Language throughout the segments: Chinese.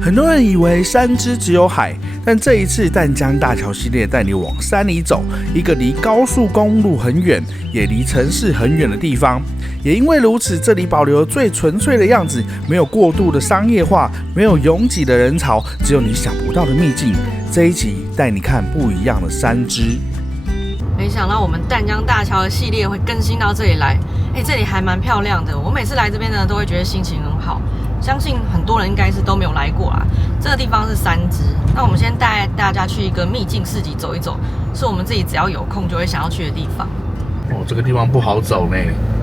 很多人以為三芝只有海，但這一次淡江大橋系列帶你往山裡走，一個離高速公路很遠，也離城市很遠的地方。也因為如此，這裡保留了最純粹的樣子，沒有過度的商業化，沒有擁擠的人潮，只有你想不到的秘境。這一集帶你看不一樣的三芝。沒想到我們淡江大橋的系列會更新到這裡來，這裡還蠻漂亮的。我每次來這邊呢，都會覺得心情很好。相信很多人應該是都沒有來過啦。這個地方是三芝，那我們先帶大家去一個秘境市集走一走，是我們自己只要有空就會想要去的地方。哦，這個地方不好走呢。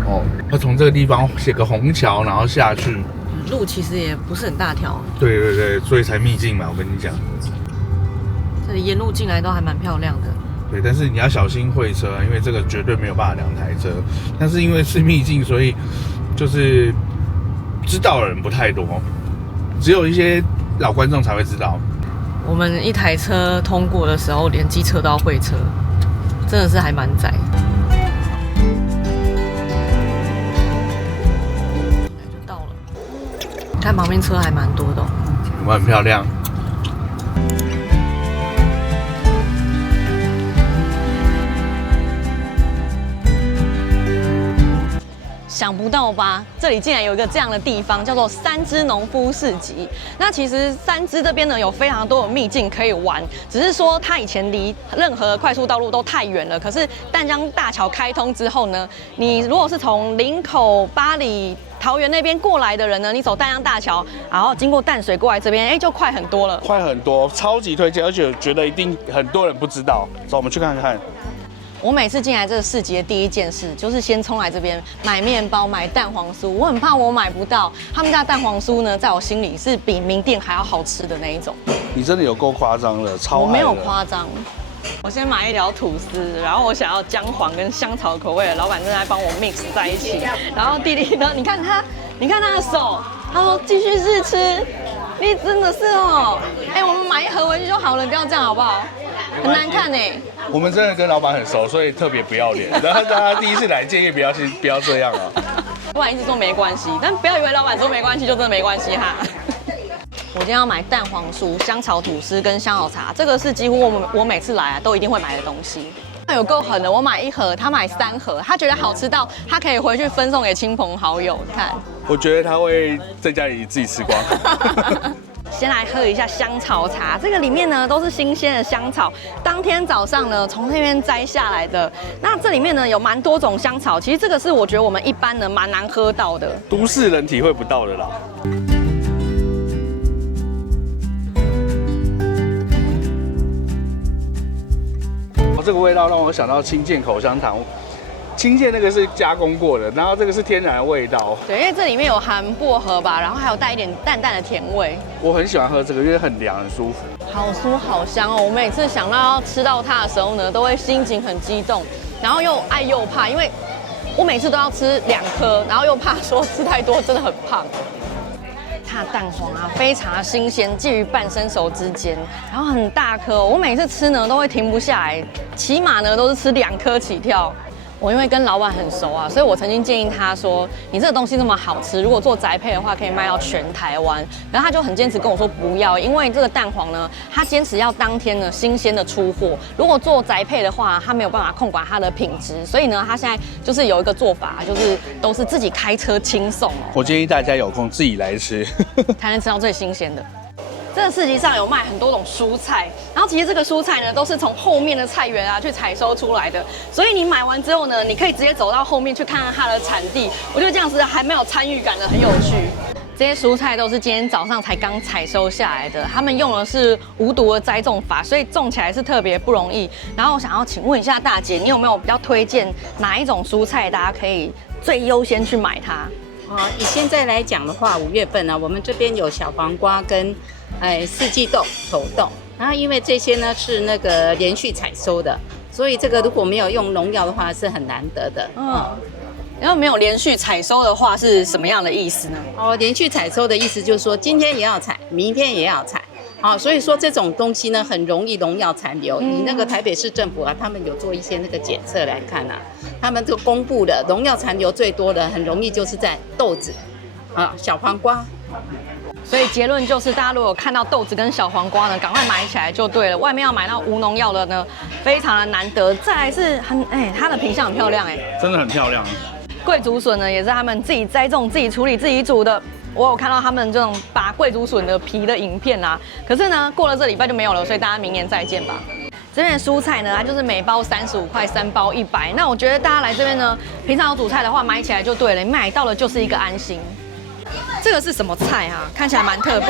哦，要從這個地方寫個虹橋，然後下去。路其實也不是很大條。對對對，所以才秘境嘛，我跟你講。這裡沿路進來都還蠻漂亮的。對，但是你要小心會車，因為這個絕對沒有辦法兩台車。但是因為是秘境，所以就是知道的人不太多，只有一些老觀眾才會知道。我們一台車通過的時候，連機車都要會車，真的是還蠻窄。就到了，看旁邊車還蠻多的哦。有沒有很漂亮？想不到吧？這裡竟然有一個這樣的地方，叫做三芝農夫市集。那其實三芝這邊呢，有非常多的秘境可以玩，只是說它以前離任何快速道路都太遠了。可是淡江大橋開通之後呢，你如果是從林口、八里、桃園那邊過來的人呢，你走淡江大橋，然後經過淡水過來這邊，就快很多了。快很多，超級推薦，而且覺得一定很多人不知道。走，我們去看看。我每次進來這個市集的第一件事，就是先衝來這邊買麵包、買蛋黃酥。我很怕我買不到，他們家蛋黃酥呢，在我心裡是比名店還要好吃的那一種。你真的有夠誇張了，超愛的。我沒有誇張。我先買一條吐司，然後我想要薑黃跟香草口味的，老闆正在幫我 mix 在一起。然後弟弟呢，你看他的手，他說繼續試吃。你真的是哦，我們買一盒回去就好了，不要這樣好不好？很難看呢。我們真的跟老闆很熟，所以特別不要臉。然後大家第一次來，建議不要這樣啊。老闆一直說沒關係，但不要以為老闆說沒關係就真的沒關係哈。我今天要買蛋黃酥、香草吐司跟香草茶，這個是幾乎我每次來都一定會買的東西。有夠狠的，我買一盒，他買3盒，他覺得好吃到他可以回去分送給親朋好友。你看，我覺得他會在家裡自己吃光。先來喝一下香草茶，這個裡面呢都是新鮮的香草，當天早上呢從那邊摘下來的。那這裡面呢有蠻多種香草，其實這個是我覺得我們一般人蠻難喝到的，都市人體會不到的啦。這個味道讓我想到清健口香糖。清健那個是加工過的，然後這個是天然的味道。对，因為這裡面有含薄荷吧，然後還有帶一點淡淡的甜味。我很喜歡喝這個，因為很涼很舒服。好酥好香哦！我每次想到要吃到它的時候呢，都會心情很激動，然後又愛又怕，因為我每次都要吃2顆，然後又怕說吃太多真的很胖。它的蛋黃啊，非常的新鮮，介於半生熟之間，然後很大顆，我每次吃呢都會停不下來，起碼呢都是吃2顆起跳。我因為跟老闆很熟啊，所以我曾經建議他說：“你這個東西那麼好吃，如果做宅配的話，可以賣到全台灣。”然後他就很堅持跟我說不要，因為這個蛋黃呢，他堅持要當天呢新鮮的出貨。如果做宅配的話，他沒有辦法控管它的品質，所以呢，他現在就是有一個做法，就是都是自己開車輕送哦。我建議大家有空自己來吃，才能吃到最新鮮的。這個市集上有賣很多種蔬菜，然後其實這個蔬菜呢都是從後面的菜園啊去採收出來的，所以你買完之後呢，你可以直接走到後面去看看它的產地。我覺得這樣子還蠻有參與感的，很有趣。這些蔬菜都是今天早上才剛採收下來的，他們用的是無毒的栽種法，所以種起來是特別不容易。然後我想要請問一下大姐，你有沒有比較推薦哪一種蔬菜，大家可以最優先去買它？以現在來講的話，5月份呢，我們這邊有小黃瓜跟四季豆、丑豆，然後因為這些呢是那個連續採收的，所以這個如果沒有用農藥的話是很難得的。然後沒有連續採收的話是什麼樣的意思呢？連續採收的意思就是說今天也要採，明天也要採。所以說這種東西呢很容易農藥殘留。以那個台北市政府啊，他們有做一些那個檢測來看啊，他們就公布的農藥殘留最多的，很容易就是在豆子小黃瓜。所以結論就是，大家如果有看到豆子跟小黃瓜呢，趕快買起來就对了。外面要買到無農藥的呢，非常的难得。再來是它的品相很漂亮真的很漂亮。桂竹筍呢，也是他們自己栽種、自己處理、自己煮的。我有看到他們这種拔桂竹筍的皮的影片啊，可是呢，過了这禮拜就沒有了，所以大家明年再見吧。這邊的蔬菜呢，它就是每包35塊，3包100。那我覺得大家來這邊呢，平常有煮菜的話，買起來就對了，你買到了就是一個安心。這個是什麼菜啊？看起來蠻特別。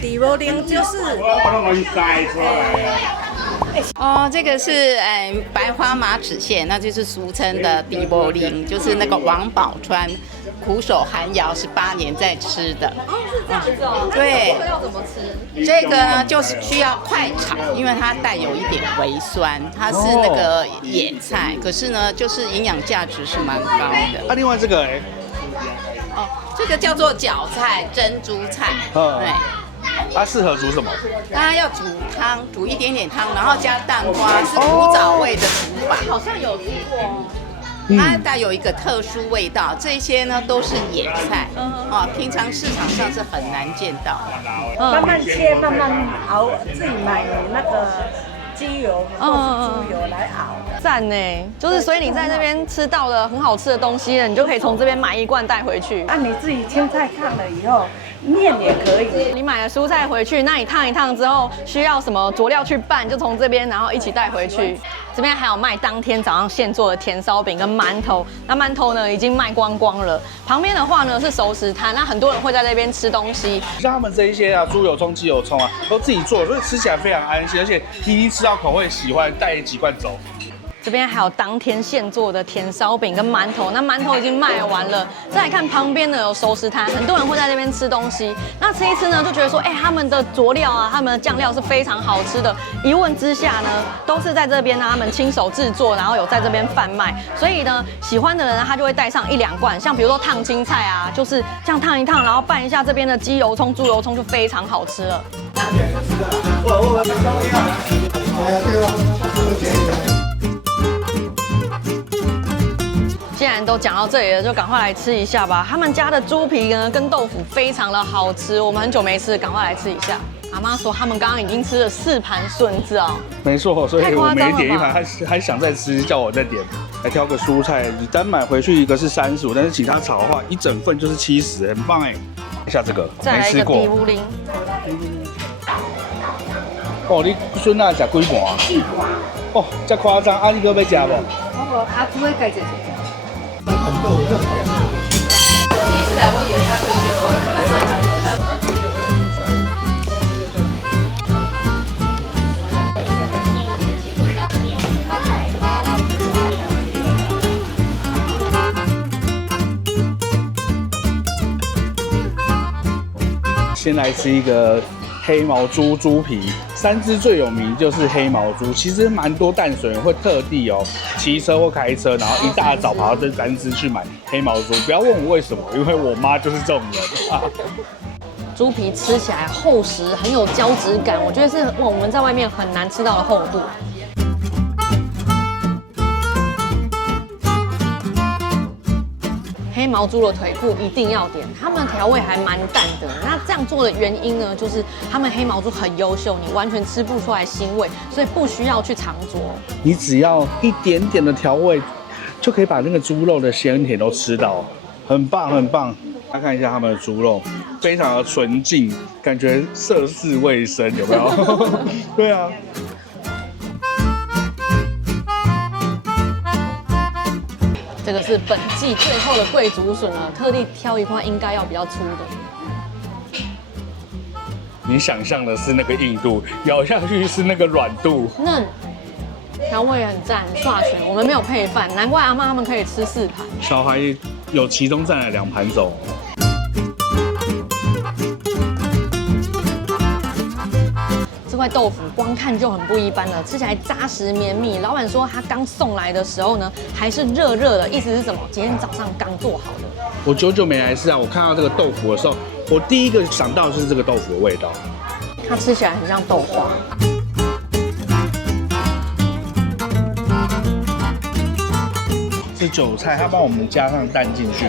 地波靈就是這個是白花馬齒莧，那就是俗稱的地波靈，就是那個王寶釧苦守寒窑18年在吃的。是這樣子哦。對。這個要怎麼吃？這個呢，就是需要快炒，因為它帶有一點微酸，它是那個野菜，可是呢，就是營養價值是蠻高的。另外这个這個叫做韭菜珍珠菜，對。它適合煮什麼？它要煮湯，煮一點點湯，然後加蛋花，是古早味的煮法。好像有吃過。它帶有一個特殊味道，這些呢都是野菜，平常市場上是很難見到的。慢慢切，慢慢熬，自己買那個雞油或是豬油來熬。讚呢，就是所以你在這邊吃到了很好吃的東西，你就可以從這邊買一罐帶回去。你自己青菜燙了以後，麵也可以。你買了蔬菜回去，那你燙一燙之後，需要什麼佐料去拌，就從這邊然後一起帶回去。這邊還有賣當天早上現做的甜燒餅跟饅頭，那饅頭呢已經賣光光了。旁邊的話呢是熟食攤，那很多人會在那邊吃東西。像他們這一些啊，豬油蔥、雞油蔥啊，都自己做，所以吃起來非常安心，而且你一吃到口味喜歡，帶幾罐走。這邊還有當天現做的甜燒餅跟饅頭，那饅頭已經賣完了。再來看旁邊的有熟食攤，很多人會在那邊吃東西。那吃一吃呢，就覺得說，他們的佐料啊，他們的醬料是非常好吃的。一問之下呢，都是在這邊呢，他們親手製作，然後有在這邊販賣。所以呢，喜歡的人呢，他就會帶上1、2罐。像比如說燙青菜啊，就是這樣燙一燙，然後拌一下這邊的雞油蔥、豬油蔥，就非常好吃了。既然都講到這裡了，就趕快來吃一下吧。他們家的豬皮呢跟豆腐非常的好吃，我們很久沒吃，趕快來吃一下。阿媽說他們剛剛已經吃了4盤筍子哦。沒錯，所以我每點一盤，還想再吃，叫我再點。來挑個蔬菜，你單買回去一個是35，但是其他炒的話，一整份就是70，很棒哎。一下這個，再來一個地烏林。哦，你筍仔吃幾盤啊？4盤。哦，這誇張，啊你哥要吃不？我阿豬會介紹。先來吃一個黑毛豬豬皮，3隻最有名就是黑毛豬。其實蠻多淡水人會特地騎車或開車，然後一大早跑到這3隻去買黑毛豬。不要問我為什麼，因為我媽就是這種人啊。豬皮吃起來厚實，很有膠質感，我覺得是我們在外面很難吃到的厚度。黑毛豬的腿部一定要點，他們調味還蠻淡的。那這樣做的原因呢，就是他們黑毛豬很優秀，你完全吃不出來腥味，所以不需要去常酌。你只要一點點的調味，就可以把那個豬肉的鮮甜都吃到，很棒很棒。大家看一下他們的豬肉，非常的純淨，感覺涉世未深，有沒有？對啊。這個是本季最後的桂竹筍了，特地挑一塊應該要比較粗的。你想象的是那個硬度，咬下去是那個軟度，嫩，調味很讚，刷選。我們沒有配飯，難怪阿嬤他們可以吃4盤。小孩有其中佔了2盤走。這塊豆腐光看就很不一般了，吃起來扎實綿密。老闆說他剛送來的時候呢，還是熱熱的，意思是什麼？今天早上剛做好的。我久久沒來吃啊，我看到這個豆腐的時候，我第一個想到的就是這個豆腐的味道。它吃起來很像豆花。是是韭菜，他幫我們加上蛋進去。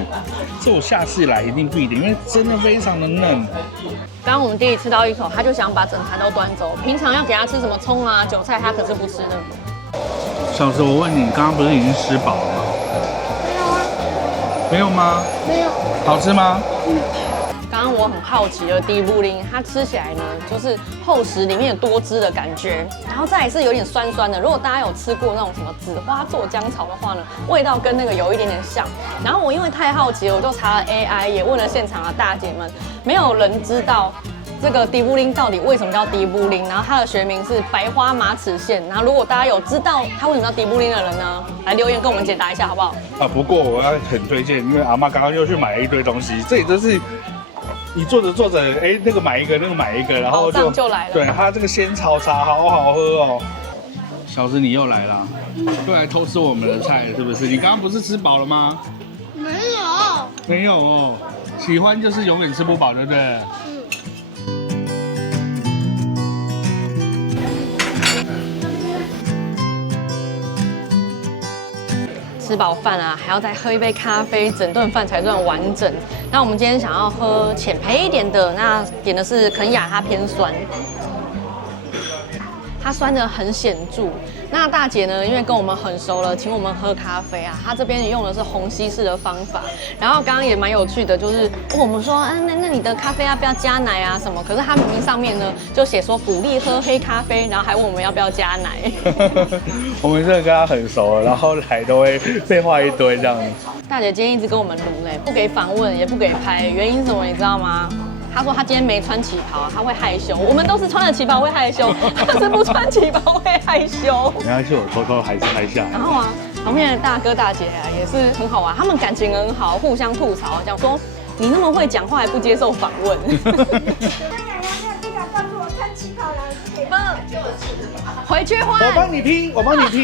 這我下次來一定必點，因為真的非常的嫩。剛剛我們弟弟吃到一口，他就想把整盤都端走。平常要給他吃什麼蔥啊、韭菜，他可是不吃的。小時，我問你，剛剛不是已經吃飽了嗎？沒有啊。沒有嗎？沒有。好吃嗎？剛剛我很好奇的迪布林，它吃起來呢，就是厚實，裡面有多汁的感覺，然後再來是有點酸酸的。如果大家有吃過那種什麼紫花做薑草的話呢，味道跟那個有一點點像。然後我因為太好奇了，我就查了 AI， 也問了現場的大姐們，沒有人知道這個迪布林到底為什麼叫迪布林，然後它的學名是白花馬齒莧。然後如果大家有知道它為什麼叫迪布林的人呢，來留言跟我們解答一下好不好？啊，不過我要很推薦，因為阿嬤剛剛又去買了一堆東西，這裡都是。你做着做着，哎，那個買一個，那個買一個，然後就來了。對，它这個仙草茶好好喝哦。小子，你又來了，又來偷吃我們的菜，是不是？你剛剛不是吃飽了嗎？沒有。沒有哦，喜歡就是永遠吃不飽，對不對？吃飽飯啊，還要再喝一杯咖啡，整頓飯才算完整。那我們今天想要喝淺焙一點的，那點的是肯亞，它偏酸，它酸的很顯著。那大姐呢，因為跟我們很熟了，請我們喝咖啡啊，她這邊也用的是虹吸式的方法。然後剛剛也蠻有趣的，就是問我們說，那你的咖啡要不要加奶啊什麼？可是它明明上面呢就寫說鼓勵喝黑咖啡，然後還問我們要不要加奶。我們真的跟她很熟了，然後來都會廢話一堆這樣子。大姐今天一直跟我們盧嘞，不給訪問，也不給拍，原因是什麼你知道嗎？她說她今天沒穿旗袍，她會害羞。我們都是穿了旗袍會害羞，她是不穿旗袍會害羞。没關係，我偷偷還是拍下。然後啊，旁邊的大哥大姐啊也是很好玩，他們感情很好，互相吐槽，講說你那麼會講話還不接受訪問。告訴我穿旗袍來是可以回去換。我幫你拼，我幫你拼。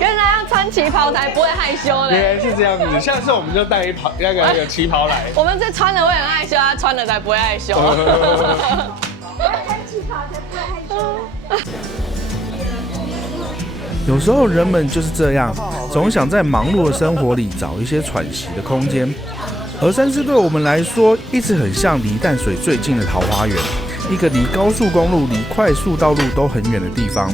原來要穿旗袍才不會害羞的。原來是這樣子，下次我們就帶那個旗袍來。我們這穿了會很害羞，他穿了才不會害羞。穿旗袍才不會害羞。有時候人們就是這樣，總想在忙碌的生活裡找一些喘息的空間。而山寺對我們來說，一直很像離淡水最近的桃花源，一個離高速公路、離快速道路都很遠的地方。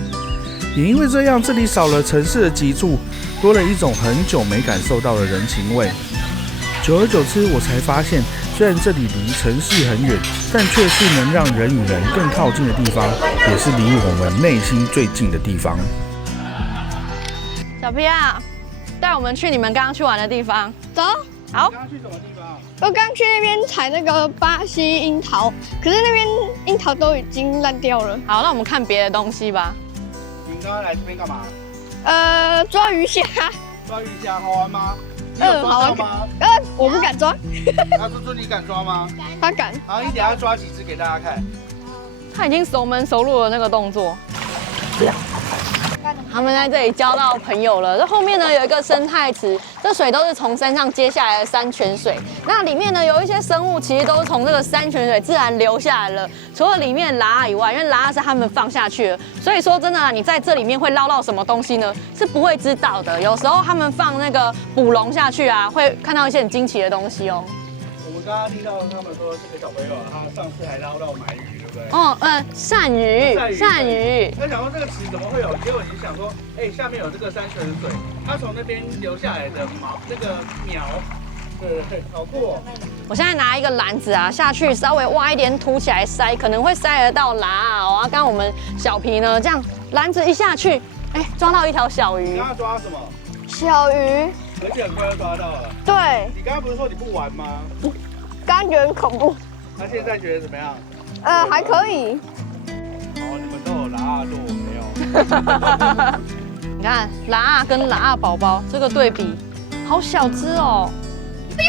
也因為這樣，這裡少了城市的急促，多了一種很久沒感受到的人情味。久而久之，我才發現，雖然這裡離城市很遠，但卻是能讓人與人更靠近的地方，也是離我們內心最近的地方。小 P 啊，帶我們去你們剛剛去玩的地方。走。好。剛剛去什麼地方？我剛去那邊採那個巴西櫻桃，可是那邊櫻桃都已經爛掉了。好，那我們看別的東西吧。你剛剛來這邊幹嘛？抓魚蝦。抓魚蝦好玩嗎？你有抓到嗎？我不敢抓。那豬豬你敢抓嗎？他敢。好，你等一下抓幾隻給大家看。他已經熟門熟路的那個動作。他們在這裡交到朋友了。這後面呢有一個生態池，這水都是從山上接下來的山泉水。那裡面呢有一些生物，其實都是從這個山泉水自然流下來了。除了裡面喇以外，因為喇是他們放下去的，所以說真的你在這裡面會撈到什麼東西呢？是不會知道的。有時候他們放那個捕籠下去啊，會看到一些很驚奇的東西哦。我們剛剛聽到他們說，這個小朋友他上次還撈到鰻魚。鱔魚。他想說這個池怎麼會有？結果你想說，下面有這個山泉水，它從那邊流下來的那個苗，對，好酷哦。我現在拿一個籃子啊下去，稍微挖一點土起來塞，可能會塞得到喇哦。剛剛我們小皮呢，這樣籃子一下去，抓到一條小魚。你剛剛抓什麼？小魚。而且很快就抓到了。對。你剛剛不是說你不玩嗎？剛剛覺得很恐怖。那現在覺得怎麼樣？還可以。哦，你們都有喇肉，我沒有。你看喇跟喇寶寶這個對比，好小只哦。魚！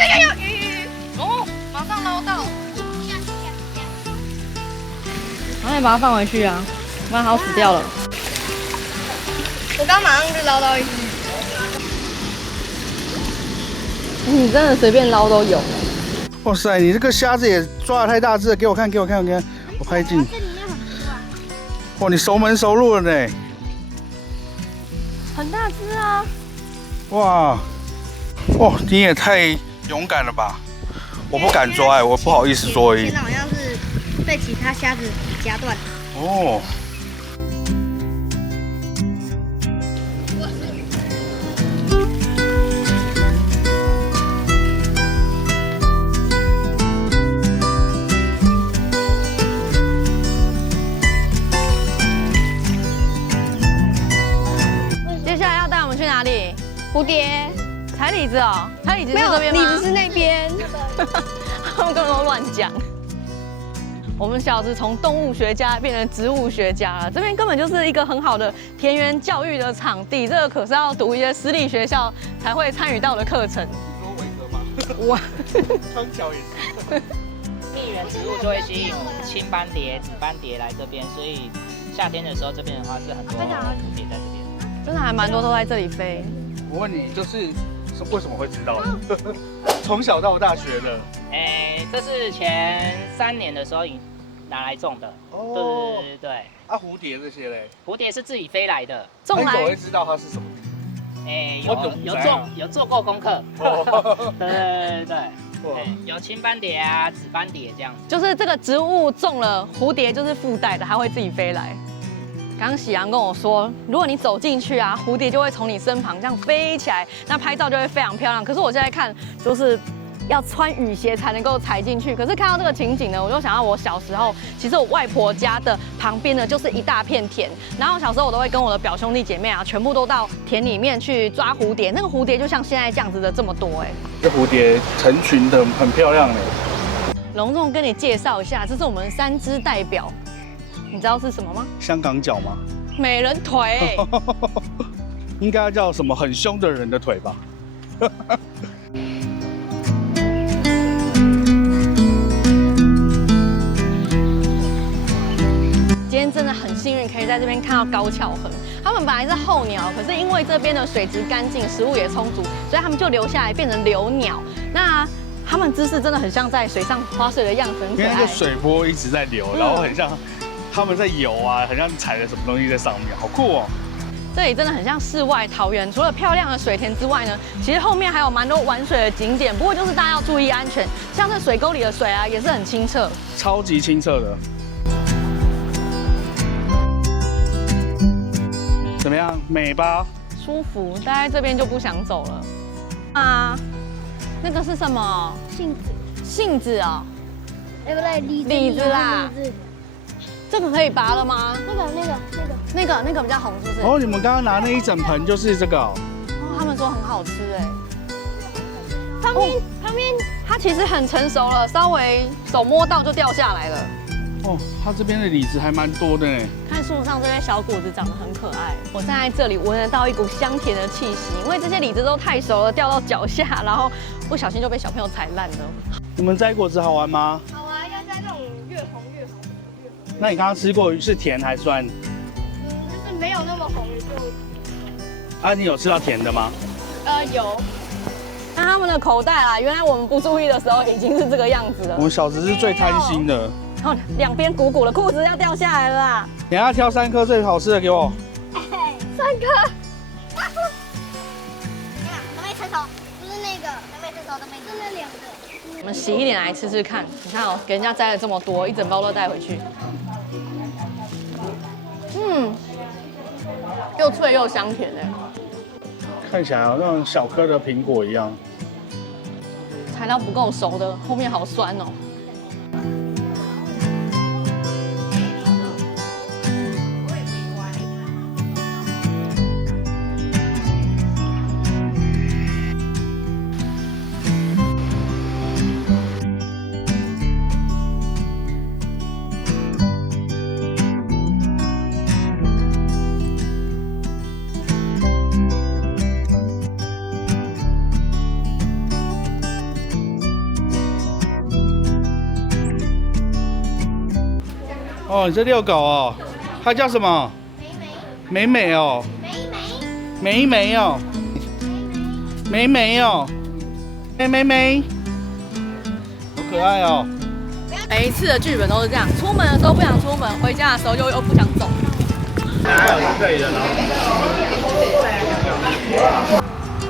哦，馬上撈到。趕緊把它放回去啊，不然它要死掉了。我剛馬上就撈到一隻。你真的隨便撈都有。哇塞，你這個蝦子也抓得太大隻了，給我看，我拍近。哇，你熟門熟路了呢。很大只啊！哇，哦，你也太勇敢了吧！我不敢抓我不好意思说而已。好像是被其他蝦子夹斷。哦。接下来要带我們去哪裡？蝴蝶。採李子哦，採李子是沒有，這邊嗎？李子是那邊。他們根本都亂講。我們小子從動物學家變成植物學家了，這邊根本就是一個很好的田園教育的場地，這個可是要讀一些私立學校才會參與到的課程。你說偉哥嗎？哇，康橋也是。蜜源植物就會吸引青斑蝶、紫斑蝶來這邊，所以夏天的時候这邊的話是很多蝴蝶在這邊。真的還蠻多都在這裡飛。我問你，就是為什麼會知道？從小到大學的。這是前3年的時候拿來種的。哦，對。啊，蝴蝶這些嘞？蝴蝶是自己飛來的。種來。你怎麼會知道它是什麼？有做過功課。對。有青斑蝶啊、紫斑蝶這樣子。就是這個植物種了，蝴蝶就是附帶的，它會自己飛來。剛剛喜陽跟我說，如果你走進去啊，蝴蝶就會從你身旁這樣飛起來，那拍照就會非常漂亮。可是我現在看，就是要穿雨鞋才能夠踩進去。可是看到這個情景呢，我就想到我小時候，其實我外婆家的旁邊呢就是一大片田，然後小時候我都會跟我的表兄弟姐妹啊，全部都到田裡面去抓蝴蝶。那個蝴蝶就像現在這樣子的這麼多哎，這蝴蝶成群的，很漂亮哎。隆重跟你介紹一下，這是我們3隻代表。你知道是什麼嗎？香港腳嗎？美人腿，應該叫什麼很兇的人的腿吧？今天真的很幸運，可以在這邊看到高蹺鴴。它們本來是候鳥，可是因為這邊的水質乾淨，食物也充足，所以它們就留下來變成留鳥。那它們姿勢真的很像在水上划水的樣子，很可愛。因為那個水波一直在流，然後很像。他們在游啊，很像踩了什麼東西在上面，好酷哦！這裡真的很像世外桃源，除了漂亮的水田之外呢，其實後面還有蠻多玩水的景點。不過就是大家要注意安全，像這水溝裡的水啊，也是很清澈，超級清澈的。怎麼樣，美吧？舒服，待在這邊就不想走了。啊，那個是什麼？杏子。杏子啊？哎，不对，李子啦。这個可以拔了嗎？那個比較紅，是不是？哦，你們剛剛拿那一整盆就是這個哦。哦，他們說很好吃哎。旁邊它其實很成熟了，稍微手摸到就掉下來了。哦，它這邊的李子還蠻多的呢。看樹上這些小果子長得很可愛。我站在這裡聞得到一股香甜的氣息，因為這些李子都太熟了，掉到腳下，然後不小心就被小朋友踩爛了。你們摘果子好玩嗎？好玩，要摘那種越紅越好。那你剛剛吃過是甜還酸？就是沒有那麼紅就。啊，你有吃到甜的嗎？有。看他們的口袋啦，原來我們不注意的時候已經是這個樣子了。我們小子是最貪心的。哦，兩邊鼓鼓的，褲子要掉下來了啦。等一下挑3顆最好吃的給我。3顆。都沒成熟，不是那個，都沒成熟，是那2個。我們洗一點來吃吃看，你看哦，給人家摘了這麼多，一整包都帶回去。又脆又香甜哎，看起来好像小顆的蘋果一樣。材料不夠熟的，後面好酸哦。哦，你这遛狗哦，它叫什麼？美美哦，美美哦，美美哦，美，好可愛哦。每一次的劇本都是這樣，出門的時候不想出門，回家的時候又不想走。哪有這裡的呢？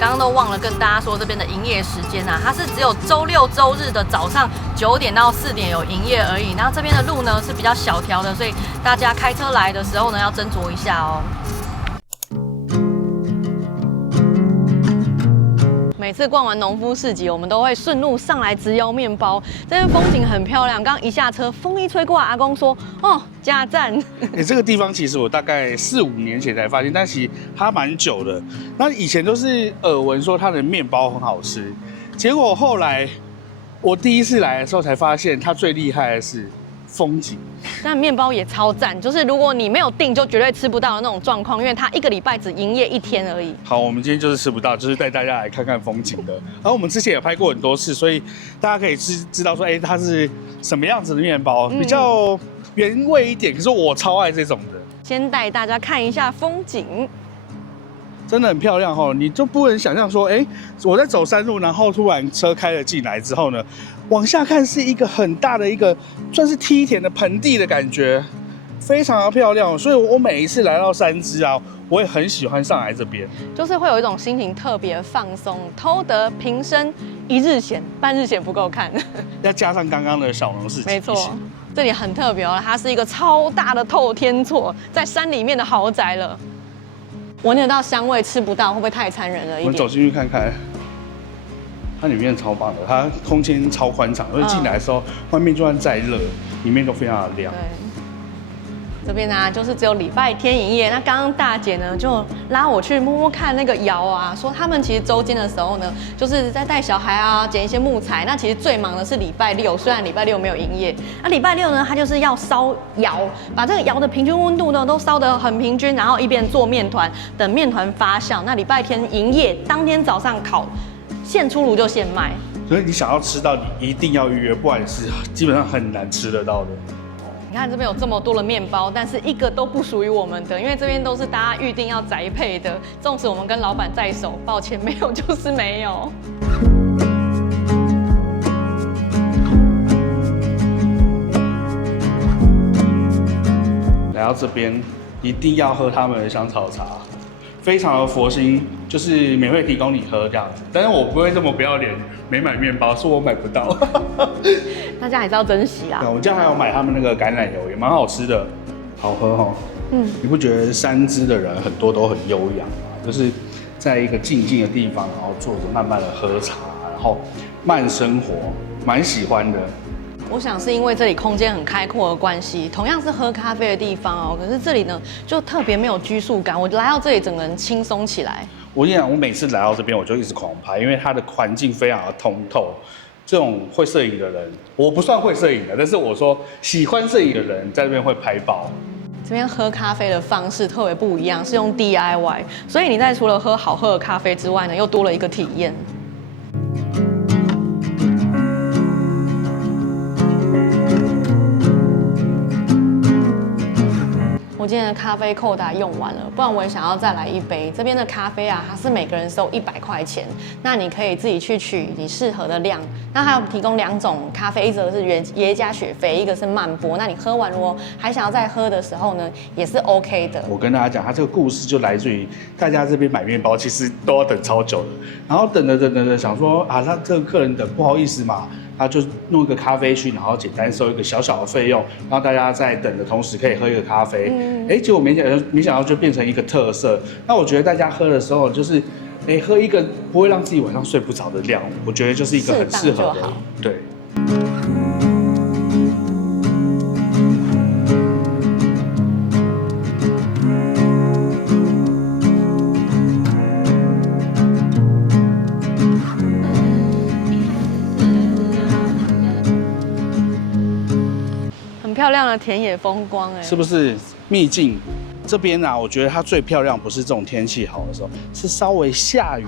剛剛都忘了跟大家說這邊的營業時間啊，它是只有週六週日的早上9點到4點有營業而已。然後這邊的路呢是比較小條的，所以大家開車來的時候呢要斟酌一下哦。每次逛完農夫市集，我們都會順路上來直邀麵包。這邊風景很漂亮，剛一下車，風一吹過來，阿公說：“哦，加讚。”這個地方其實我大概4、5年前才發現，但其實它蠻久的。那以前都是耳聞說它的麵包很好吃，結果後來我第一次來的時候才發現，它最厲害的是風景。但麵包也超讚，就是如果你沒有訂，就絕對吃不到的那種狀況，因為它1個禮拜只營業1天而已。好，我們今天就是吃不到，就是帶大家來看看風景的。然後我們之前也拍过很多次，所以大家可以知道說，它是什麼樣子的麵包，比較原味一點。可是我超愛這種的。先帶大家看一下風景，真的很漂亮哦，你就不能想象说，我在走山路，然後突然車開了進來之後呢，往下看是一個很大的一個算是梯田的盆地的感覺，非常的漂亮。所以我每一次來到三芝啊，我也很喜歡上來這邊，就是会有一種心情特別放鬆，偷得平生一日閒，半日閒不夠看。要加上剛剛的小農市集，沒錯，這裡很特別哦，它是一個超大的透天厝，在山裡面的豪宅了。聞得到香味，吃不到，會不會太殘忍了一點？我們走進去看看。它裡面超棒的，它空間超寬敞，所以進來的時候，外面就算再熱，裡面都非常的亮。對，這邊呢就是只有禮拜天營業。那剛剛大姐呢就拉我去摸摸看那個窯啊，說他們其實週間的時候呢，就是在帶小孩啊，撿一些木材。那其實最忙的是禮拜六，雖然禮拜六沒有營業，那禮拜六呢，他就是要燒窯，把這個窯的平均溫度呢都燒得很平均，然後一邊做麵團，等麵團發酵。那禮拜天營業，當天早上烤。現出爐就現賣，所以你想要吃到，你一定要預約，不然是基本上很難吃得到的。你看這邊有這麼多的麵包，但是一個都不屬於我們的，因為這邊都是大家預定要宅配的。縱使我們跟老闆在手，抱歉，沒有就是沒有。來到這邊一定要喝他們的香草茶。非常的佛心，就是免費提供你喝這樣子，但是我不會這麼不要臉，沒買麵包，說我買不到。大家還是要珍惜啊。我家還有買他們那個橄欖油，也蠻好吃的，好喝哦。你不覺得三芝的人很多都很優雅嗎？就是在一個靜靜的地方，然後坐着慢慢的喝茶，然後慢生活，蠻喜歡的。我想是因為這裡空間很開闊的關係，同樣是喝咖啡的地方哦，可是這裡呢就特別沒有拘束感。我來到這裡，整個人輕鬆起來。我跟你講，我每次來到這邊，我就一直狂拍，因為它的環境非常的通透。這種會攝影的人，我不算會攝影的，但是我說喜歡攝影的人在這邊會拍爆。這邊喝咖啡的方式特別不一樣，是用 DIY， 所以你在除了喝好喝的咖啡之外呢，又多了一個體驗。我今天的咖啡扣打用完了，不然我也想要再來一杯。這邊的咖啡啊，它是每個人收100塊錢，那你可以自己去取你適合的量。那還有提供2種咖啡，一則是耶加雪菲，一個是曼波。那你喝完如果還想要再喝的時候呢，也是 OK 的。我跟大家講，它這個故事就來自於大家這邊買麵包，其實都要等超久的，然後等，想說啊，他這個客人等不好意思嘛。他就弄一個咖啡區，然後簡單收一個小小的費用，然後大家在等的同時可以喝一個咖啡。結果沒想到就變成一個特色。那我覺得大家喝的時候，就是喝一個不會讓自己晚上睡不着的量，我覺得就是一個很適合的。對。漂亮的田野風光，是不是秘境？這邊啊，我覺得它最漂亮不是這種天氣好的時候，是稍微下雨，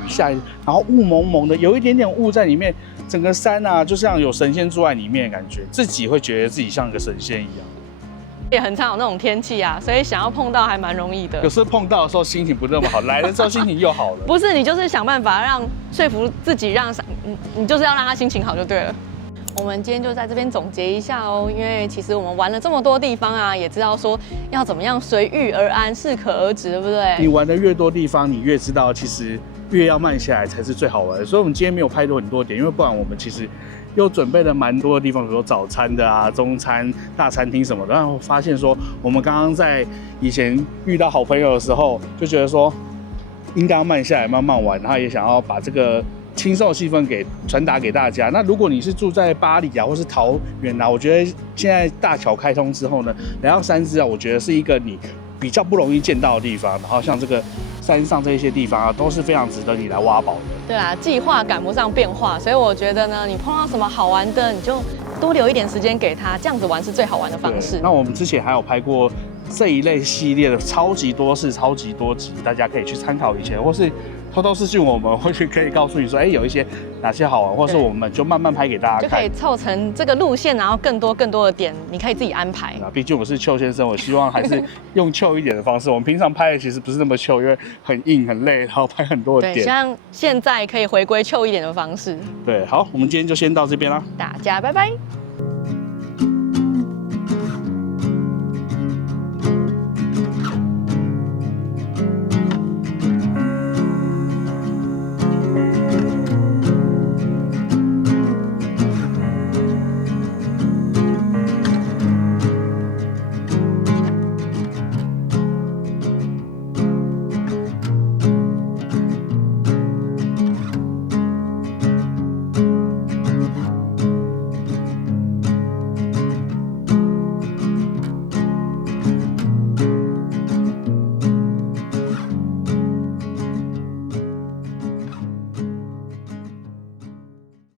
然後霧蒙蒙的，有一點點霧在裡面，整個山啊，就像有神仙住在裡面的感覺，自己會覺得自己像個神仙一樣。也很常有那種天氣啊，所以想要碰到還蠻容易的。有時候碰到的時候心情不那麼好，來了之後心情又好了。不是，你就是想辦法說服自己，你就是要讓他心情好就對了。我們今天就在這邊總結一下哦，因為其實我們玩了這麼多地方啊，也知道說要怎麼樣隨遇而安、適可而止，對不對？你玩的越多地方，你越知道其實越要慢下來才是最好玩的。所以我们今天没有拍到很多點，因為不然我們其實又準備了蠻多的地方，比如說早餐的啊、中餐、大餐廳什麼的。然後發現說，我們剛剛在以前遇到好朋友的時候，就覺得說應該要慢下來、慢慢玩，然後也想要把這個輕鬆的氣氛給傳達給大家。那如果你是住在巴黎啊，或是桃園啊，我覺得現在大橋開通之後呢，來到三芝啊，我覺得是一個你比較不容易見到的地方。然後像這個山上這些地方啊，都是非常值得你來挖寶的。对啊，計劃趕不上變化，所以我覺得呢，你碰到什麼好玩的，你就多留一點時間給他，這樣子玩是最好玩的方式。那我們之前還有拍過這一類系列的超級多事、超级多集，大家可以去參考以前，或是偷偷私訊我們，或許可以告訴你說，哎，有一些哪些好玩，或是我們就慢慢拍給大家看，就可以湊成這個路線，然後更多的點，你可以自己安排。畢竟我是邱先生，我希望還是用邱一點的方式。我們平常拍的其實不是那麼邱，因為很硬很累，然後拍很多的點。對，像現在可以回歸邱一點的方式。對，好，我們今天就先到這邊啦，大家拜拜。